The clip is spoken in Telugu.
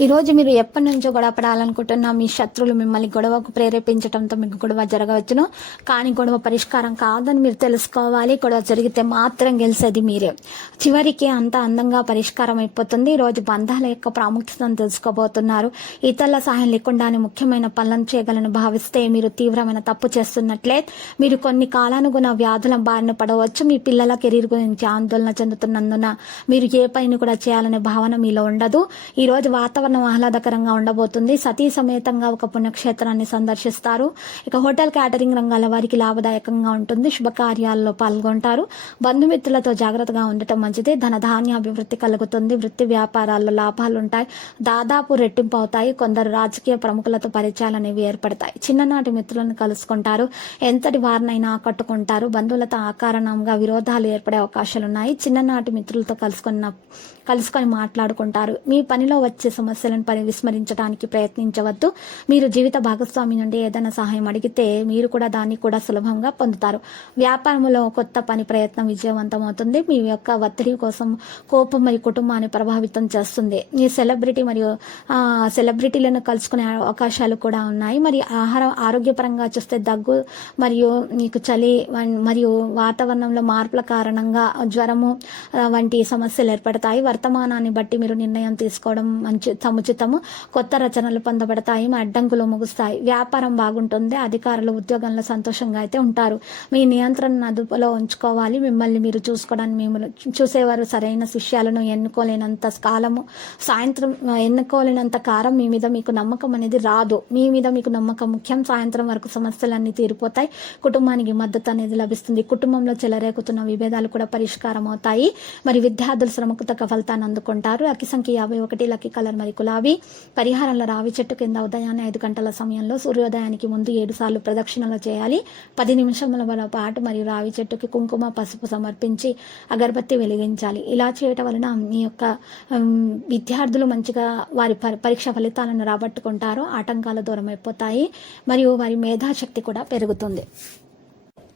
ఈ రోజు మీరు ఎప్పటి నుంచో గొడవ పడాలనుకుంటున్నా మీ శత్రువులు మిమ్మల్ని గొడవకు ప్రేరేపించడంతో మీకు గొడవ జరగవచ్చును. కానీ గొడవ పరిష్కారం కాదని మీరు తెలుసుకోవాలి. గొడవ జరిగితే మాత్రం గెలిచేది మీరే. చివరికి అంత అందంగా పరిష్కారం అయిపోతుంది. ఈరోజు బంధాల యొక్క ప్రాముఖ్యతను తెలుసుకోబోతున్నారు. ఇతరుల సహాయం లేకుండానే ముఖ్యమైన పనులను చేయగలని భావిస్తే మీరు తీవ్రమైన తప్పు చేస్తున్నట్లే. మీరు కొన్ని కాలానుగుణ వ్యాధుల బారిన పడవచ్చు. మీ పిల్లల కెరీర్ గురించి ఆందోళన చెందుతున్నందున మీరు ఏ పని కూడా చేయాలనే భావన మీలో ఉండదు. ఈ రోజు వాతావరణం ఆహ్లాదకరంగా ఉండబోతుంది. సతీ సమేతంగా ఒక పుణ్యక్షేత్రాన్ని సందర్శిస్తారు. ఇక హోటల్ క్యాటరింగ్ రంగాల వారికి లాభదాయకంగా ఉంటుంది. శుభకార్యాల్లో పాల్గొంటారు. బంధుమిత్రులతో జాగ్రత్తగా ఉండటం మంచిది. ధనధాన్య అభివృద్ధి కలుగుతుంది. వృత్తి వ్యాపారాల్లో లాభాలు ఉంటాయి దాదాపు రెట్టింపు అవుతాయి. కొందరు రాజకీయ ప్రముఖులతో పరిచయాలు అనేవి ఏర్పడతాయి. చిన్ననాటి మిత్రులను కలుసుకుంటారు. ఎంతటి వారినైనా ఆకట్టుకుంటారు. బంధువులతో ఆకారణంగా విరోధాలు ఏర్పడే అవకాశాలు ఉన్నాయి చిన్ననాటి మిత్రులతో కలుసుకున్న కలుసుకొని మాట్లాడుకుంటారు. మీ పనిలో వచ్చే సమస్యలను పని విస్మరించడానికి ప్రయత్నించవద్దు. మీరు జీవిత భాగస్వామి నుండి ఏదైనా సహాయం అడిగితే మీరు కూడా దాన్ని కూడా సులభంగా పొందుతారు. వ్యాపారంలో కొత్త పని ప్రయత్నం విజయవంతమవుతుంది. మీ యొక్క ఒత్తిడి కోసం కోపం మరియు కుటుంబాన్ని ప్రభావితం చేస్తుంది. మీ సెలబ్రిటీ మరియు సెలబ్రిటీలను కలుసుకునే అవకాశాలు కూడా ఉన్నాయి. మరి ఆహారం ఆరోగ్యపరంగా చూస్తే దగ్గు మరియు మీకు చలి వన్- మరియు వాతావరణంలో మార్పుల కారణంగా జ్వరము వంటి సమస్యలు ఏర్పడతాయి. వర్తమానాన్ని బట్టి మీరు నిర్ణయం తీసుకోవడం మంచి సముచితము. కొత్త రచనలు పొందబడతాయి మీ అడ్డంకులు ముగుస్తాయి. వ్యాపారం బాగుంటుంది అధికారులు ఉద్యోగంలో సంతోషంగా అయితే ఉంటారు. మీ నియంత్రణ అదుపులో ఉంచుకోవాలి. మిమ్మల్ని మీరు చూసుకోవడానికి మిమ్మల్ని చూసేవారు సరైన శిష్యాలను ఎన్నుకోలేనంత కాలము. సాయంత్రం ఎన్నుకోలేనంత కాలం మీ మీద మీకు నమ్మకం అనేది రాదు. మీ మీద మీకు నమ్మకం ముఖ్యం. సాయంత్రం వరకు సమస్యలన్నీ తీరిపోతాయి. కుటుంబానికి మద్దతు అనేది లభిస్తుంది. కుటుంబంలో చెలరేకుతున్న విభేదాలు కూడా పరిష్కారం అవుతాయి మరి విద్యార్థులు శ్రమకు తగ్గ ఫలితాన్ని అందుకుంటారు. అకి సంఖ్య యాభై ఒకటి లక్కీ కలర్ మరి గులాబీ. పరిహారంలో రావి చెట్టు కింద ఉదయాన్నే ఐదు గంటల సమయంలో సూర్యోదయానికి ముందు ఏడు సార్లు ప్రదక్షిణలు చేయాలి. పది నిమిషముల పాటు మరియు రావి చెట్టుకి కుంకుమ పసుపు సమర్పించి అగరబత్తి వెలిగించాలి. ఇలా చేయటం వలన మీ యొక్క విద్యార్థులు మంచిగా వారి పరీక్ష ఫలితాలను రాబట్టుకుంటారు. ఆటంకాలు దూరం అయిపోతాయి మరియు వారి మేధాశక్తి కూడా పెరుగుతుంది.